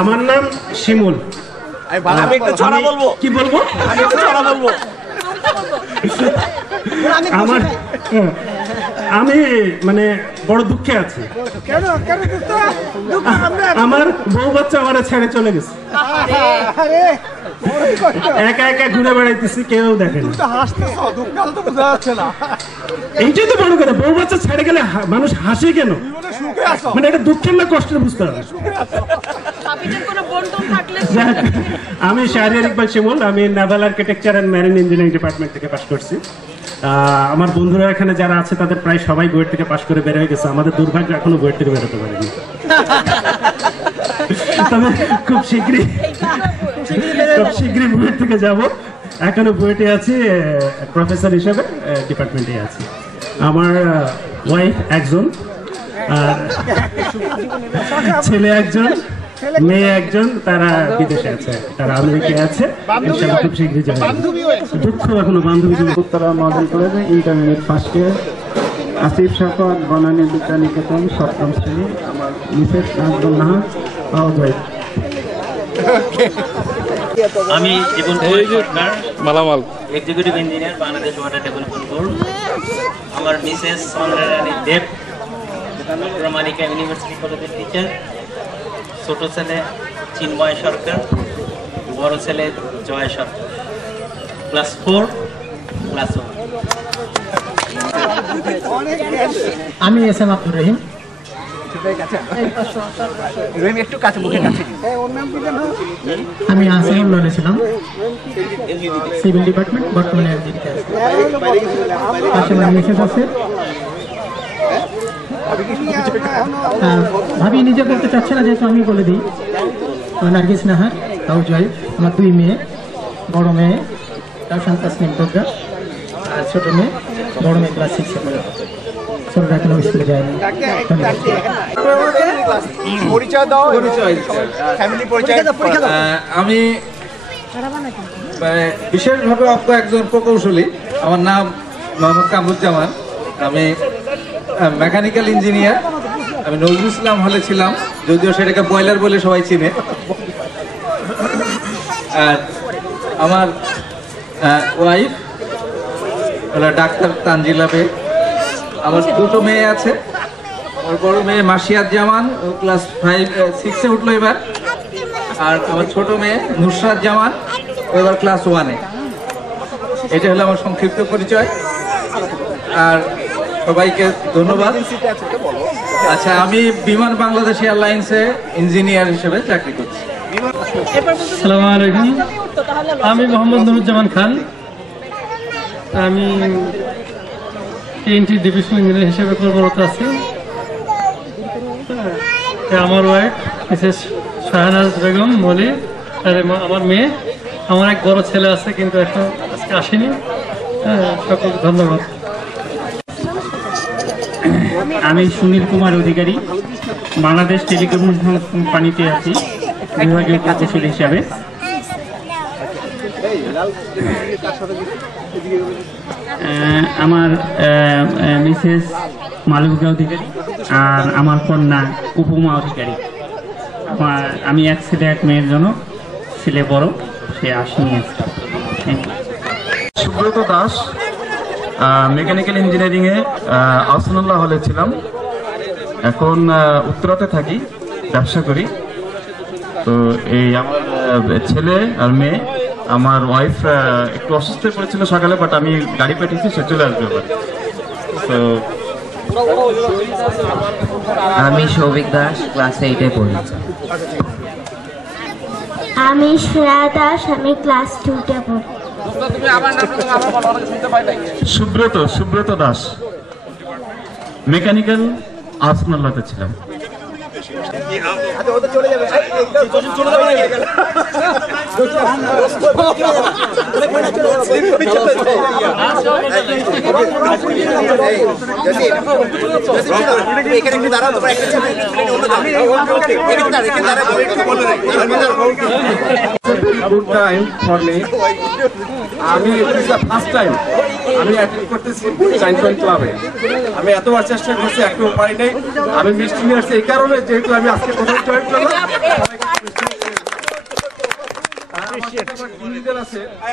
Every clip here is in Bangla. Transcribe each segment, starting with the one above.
আমার নাম শিমুল। আমি একটু ছড়া বলবো। কি বলবো? আমি একটু ছড়া বলবো। আমি মানে বড় দুঃখে আছি। আমার বউ বাচ্চা আমার ছেড়ে চলে গেছে। একা একা ঘুরে বেড়াইতেছি, কেউ দেখে না। এইটাই তো বড় কথা, বউ বাচ্চা ছেড়ে গেলে মানুষ হাসে কেন? মানে এটা দুঃখের না কষ্টের বুঝতে হবে। আমি শাহরিয়ার ইকবাল শিমুল, আমি Naval architecture and marine engineering department থেকে পাশ করছি। আমার বন্ধুরা এখানে যারা আছে তাদের প্রায় সবাই বুয়েট থেকে পাশ করে বের হয়ে গেছে। আমাদের দুর্ভাগ্য এখনো বুয়েট থেকে বেরোতে পারিনি। তবে খুব শীঘ্রই বুয়েট থেকে যাব। এখনো বুয়েটে আছি, প্রফেসর হিসেবে ডিপার্টমেন্টে আছি। আমার ওয়াইফ একজন, ছেলে একজন, মেয়ে একজন, তারা বিদেশে আছে, তারা আমেরিকায় আছে। খুব শীঘ্রই যাবে। দুঃখ এখনো বান্ধবী উত্তরা মডেল কলেজে ইন্টারমিডিয়েট ফার্স্ট ইয়ার। আসিফ শাফাত, বনানী বিদ্যানিকেতন, সপ্তম শ্রেণী। আমার Mrs Nazmul Nahar, house wife. আমি জীবন সরকার, মালামাল executive engineer, Bangladesh water development board. আমার মিসেস চন্দ্রারানী দেব, রমানিকা ইউনিভার্সিটি কলেজের টিচার। ছোট ছেলে চিন্ময় সরকার, বড় ছেলে জয় সরকার, ক্লাস 4, ক্লাস 1। আমি এস এম আব্দুর রহিম। আমি আসিফুল্লাহ ছিলাম, সিভিল ডিপার্টমেন্ট, বর্তমানে মিসেস আছে। ভাবি নিজে বলতে চাচ্ছে না, যেহেতু আমি বলে দিই। Nargis Nahar, house wife. আমার 2 মেয়ে, বড় মেয়ে রাউশান তাসনিম প্রজ্ঞা, আর ছোট মেয়ে, বড় মেয়ে ক্লাস 6-এ পড়ে। ছোটরা এখনো স্কুলে যায়নি। আমি বিশেষভাবে অজ্ঞ একজন প্রকৌশলী। আমার নাম মোহাম্মদ কামরুজ্জামান। আমি মেকানিক্যাল ইঞ্জিনিয়ার। আমি নজরুল ইসলাম হলে ছিলাম, যদিও সেটাকে বয়লার বলে সবাই চিনে। আর আমার ওয়াইফ হলো ডাক্তার তানজিলা বেগ। আমার 2টো মেয়ে আছে। আমার বড় মেয়ে মাসিয়াত জামান, ক্লাস 6-এ উঠলো এবার। আর আমার ছোট মেয়ে নুসরাত জামান, এবার ক্লাস 1-এ। এটা হলো আমার সংক্ষিপ্ত পরিচয়। আর সবাইকে ধন্যবাদ। আচ্ছা, আমি বিমান বাংলাদেশ এয়ারলাইন্সে ইঞ্জিনিয়ার হিসেবে চাকরি করছি। আসসালামু আলাইকুম। আমি মোহাম্মদ নুরুজ্জামান খান। আমি TNT ডিভিশন ইঞ্জিনিয়ার হিসেবে কর্মরত আছি। আমার ওয়াইফ মিসেস শাহনাজ বেগম মলি, আর আমার মেয়ে। আমার এক বড় ছেলে আছে, কিন্তু এখন আজকে আসেনি। সকলকে ধন্যবাদ। আমি সুনীল কুমার অধিকারী, বাংলাদেশ টেলিকমিউনিকেশন কোম্পানিতে আছি বিভাগীয় প্রকৌশলী হিসাবে। আমার মিসেস মালবিকা অধিকারী, আর আমার কন্যা উপমা অধিকারী। আমি এক ছেলে এক মেয়ের জন্য, ছেলে বড়, সে আসেনি। সুব্রত দাস, মেকানিক্যাল ইঞ্জিনিয়ারিংয়ে আহসানুল্লাহ হলে ছিলাম। এখন উত্তরাতে থাকি, ব্যবসা করি। তো এই আমার ছেলে আর মেয়ে। আমার ওয়াইফ একটু অসুস্থ পড়েছিল সকালে, বাট আমি গাড়ি পাঠিয়েছি, সে চলে আসবে এবার। তো আমি সৌভিক দাস, ক্লাস 8-এ পড়ি। আমি শ্রেয়া দাস, আমি ক্লাস 2-তে পড়ি। সুব্রত দাস, মেকানিক্যাল আহসানুল্লাহতে ছিলাম। দাঁড়াও গুড টাইম ফর মি। আমি ফার্স্ট টাইম আমি অ্যাটেন্ড করতেছি সায়েন্স ক্লাবে। আমি এতবার চেষ্টা করছি, একটু পারি নাই। আমি মিষ্টি নিয়ে আসছি এই কারণে, যেহেতু আমি আজকে প্রথম জয়েন করলাম।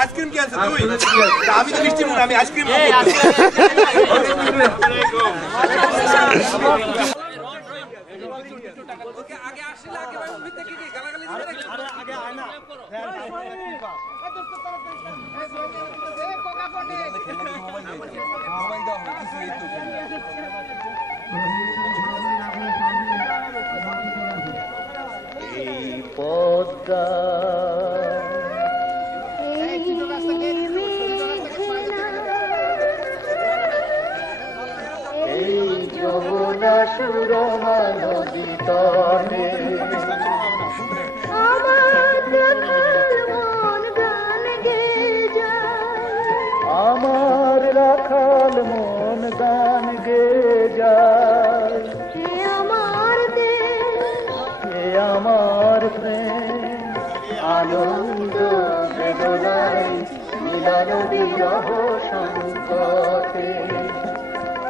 আইসক্রিম কি আছে তুই? আমি তো মিষ্টি মুখ, আমি আইসক্রিম আমার রাখাল মন গান গে যায়, আমার দেশ, আমার প্রেম, আনন্দ বেদনায় মিলন বিরহ সংকটে,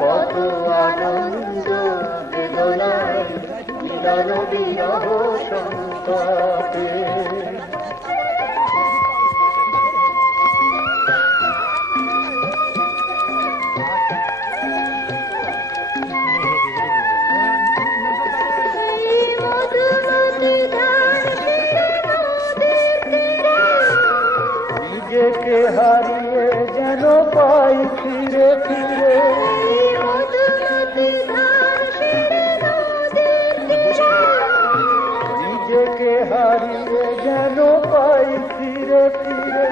কত আনন্দ বেদনায় মিলন বিরহ সংকটে। নিজেকে হারিয়ে যেন পাই ফিরে ফিরে, নিজেকে হারিয়ে যেন পাই ফিরে ফিরে,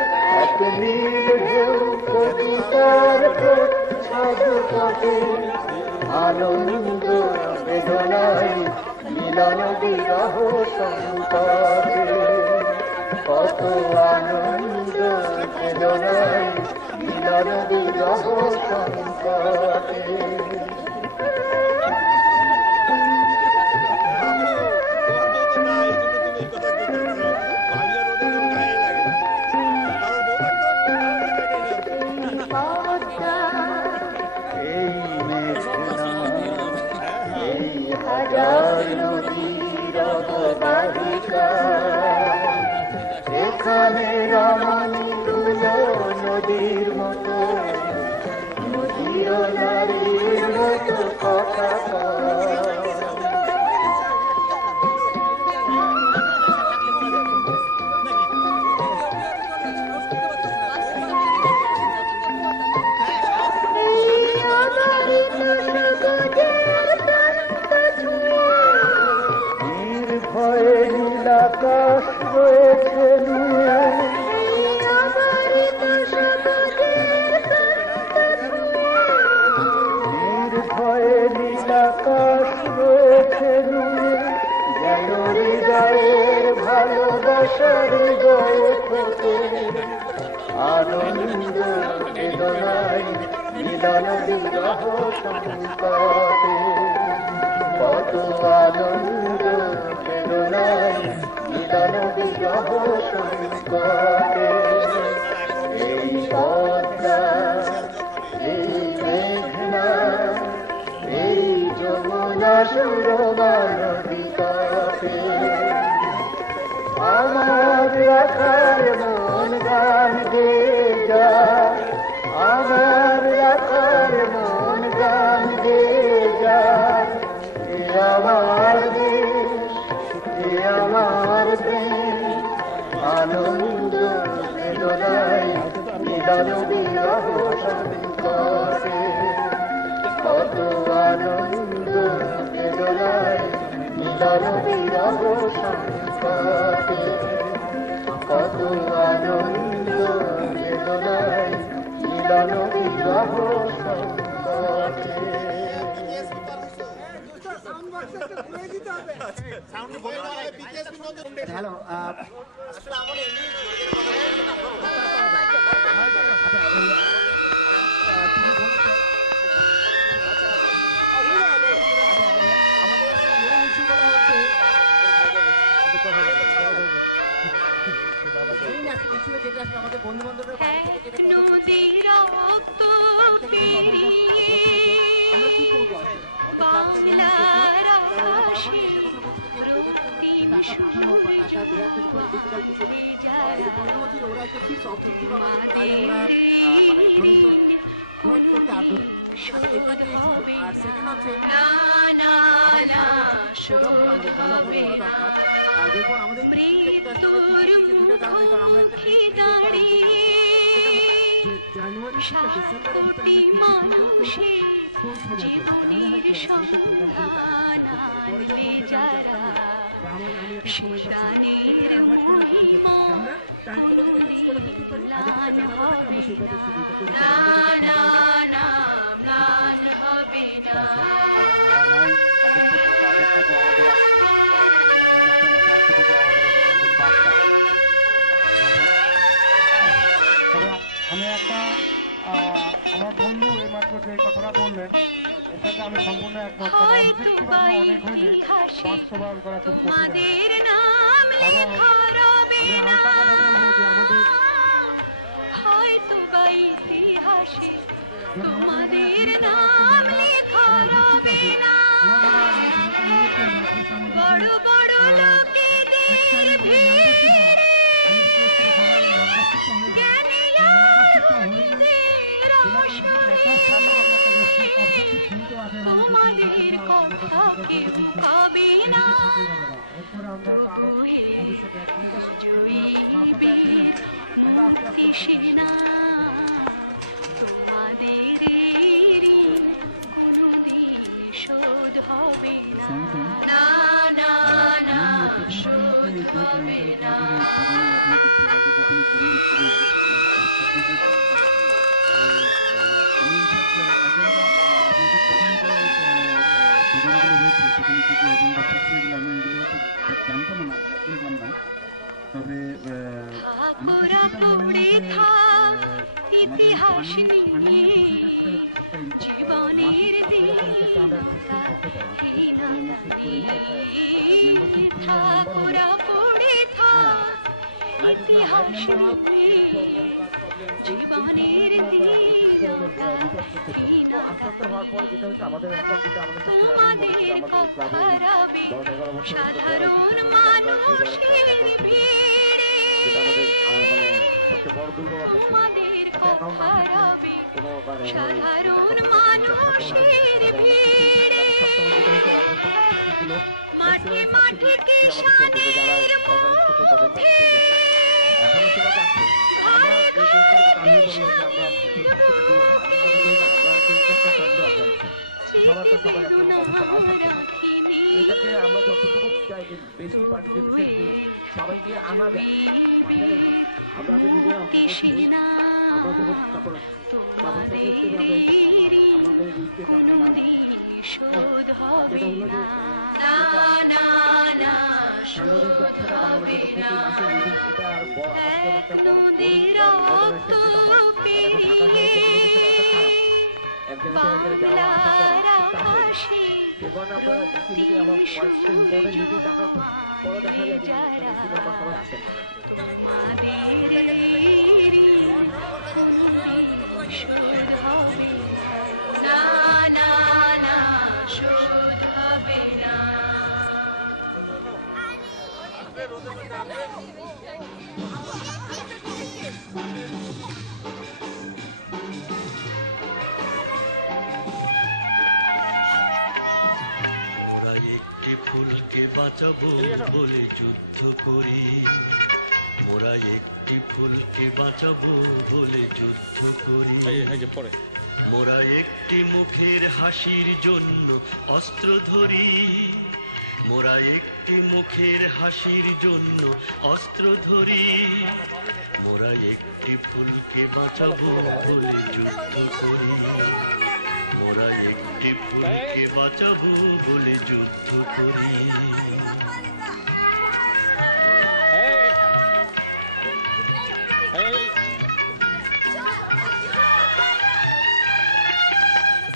এক নীল ঢেউ কবিতার প্রচ্ছদপটে, আনন্দ বেদনায় মিলন বিরহ সংকটে, কত আনন্দ বেদনায় মিলন বিরহ সংকটে। এই মেঘনা এই হাজার নদীর অববাহিকা, এখানে রমণীগুলো নদীর মতো, নদীর নারীর মতো কথা কয়। নির্ভয়ে নীলাকাশ রয়েছে নুয়ে, নির্ভয়ে নীলাকাশ রয়েছে নুয়ে, যেন হৃদয়ের ভালোবাসা হৃদয়ে ফোটে, আনন্দ বেদনায় মিলন বিরহ সংকটে, কত আনন্দ বেদনায় মিলন বিরহ সংকটে। এই পদ্মা, এই মেঘনা, এই যমুনা সুরমা নদী কাপে, আমার রাখার মন গান গে যায়, আমার রাখার মন গান গে যায়। এ আমার দেশ, এ আমার প্রেম, আনন্দ বেদনায় মিলন বিরহ সংকটে, কত আনন্দ বেদনায় মিলন বিরহ সংকটে, কত আনন্দ বেদনায় মিলন বিরহ সংকটে। হ্যালো, আমাদের আসলে আমাদের বন্ধু বান্ধবের বাড়ি থেকে যেটা কথা বলছি, আমরা কি করবো আসলে আমাদের ক্লাবটা কারণ ওরা বারবারই একটা কথা বলছে যে ওদের টাকা পাঠানো বা টাকা দেওয়ার কিন্তু ডিফিকাল্ট কিছু মনে হচ্ছে ওরা একটা ফিক্স অবজেক্টিভ আমাদের তাহলে ওরা মানে ডোনেশন ডোনেট করতে আগ্রহী। আচ্ছা এটা একটা ইস্যু। আর সেকেন্ড হচ্ছে আমাদের সারা বছর প্রোগ্রামগুলো আমাদের জানা করা দরকার। আর দেখুন আমাদের দুটো কারণে, কারণ আমরা একটা জানুয়ারি থেকে ডিসেম্বরের ভিতরে আমরা কিছু প্রোগ্রাম করবো, কোন সময় করবো তাহলে হয়তো আমাদের প্রোগ্রামগুলো আগে থেকে করতে পারে। পরে যখন বলবে যে আমি জানতাম না বা আমি একটা সময় পাচ্ছি না, এটি অ্যাভয়েড করার করতে পারছি যে আমরা টাইমগুলো যদি ফিক্স করে ফেলতে পারি আগে থেকে জানানো থাকে আমরা সেইভাবে সুবিধা করি আমি একটা আমার বন্ধু এইমাত্র যে কথাটা বললেন এটাতে আমি সম্পূর্ণ একমত। অবজেক্টিভ আমরা অনেক হইলে বাস্তবায়ন করা খুব কঠিন হয়। এবং আমি আরেকটা কথা বলবো যে আমাদের তবে ইতিহাস আস্তে আস্তে হওয়ার পরে যেটা হচ্ছে আমাদের এখন যেটা আমাদের সবচেয়ে আমি মনে করি আমাদের ক্লাবে 10-11 বছর যেটা আমাদের মানে সবচেয়ে বড় দুর্বলতা ছিল। একটা অ্যাকাউন্ট না থাকলে কোনো মানে সবসময় যেটা হচ্ছে আমাদের সাবসিডিগুলো যারা অর্গানাইজ করতে তাদের এখনো সেটা যাচ্ছে। আমরা আমি বললাম যে আমরা সবার তো সবার একরকম অবস্থা নাও থাকতে পারে। এটাকে আমরা যতটুকু চাই যে বেশি পার্টিসিপেশন দিয়ে সবাইকে আনা যায় মাথায় আমরা আগে নিজেরা আমরা যখন তারপর থেকে হিসেবে আমরা এইটাকে আমাদের এই স্টেপে আমরা না আর যেটা হলো যে সাংবাদিক ব্যবসাটা বাংলাদেশের প্রতি মাসে মিটিং এটা আর আমাদের জন্য একটা বড় যেটা হয় এখন ঢাকা শহরে কমিউনিকেশন এত খারাপ এক জায়গায় যাওয়া আসা করা খুব টাফ হয়ে যায়। সে কারণে আমরা ডিসি মিটিং আমার কয়েকটা ইম্পর্টেন্ট মিটিং ডাকার পরে দেখা যায় যে ডিসি মেম্বার সবাই আসেন। বাঁচাবো বলে যুদ্ধ করি, মোরা একটি ফুলকে বাঁচাবো বলে যুদ্ধ করি, মোরা একটি মুখের হাসির জন্য অস্ত্র ধরি, মোরা একটি মুখের হাসির জন্য অস্ত্র ধরি, মোরা একটি ফুলকে বাঁচাবো বলে যুদ্ধ করি, মোরা একটি ফুলকে বাঁচাবো বলে যুদ্ধ করি।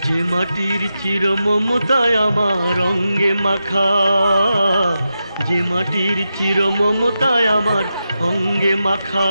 যে মাটির চির মমতায় আমার অঙ্গে মাখা, যে মাটির চির মমতায় আমার অঙ্গে মাখা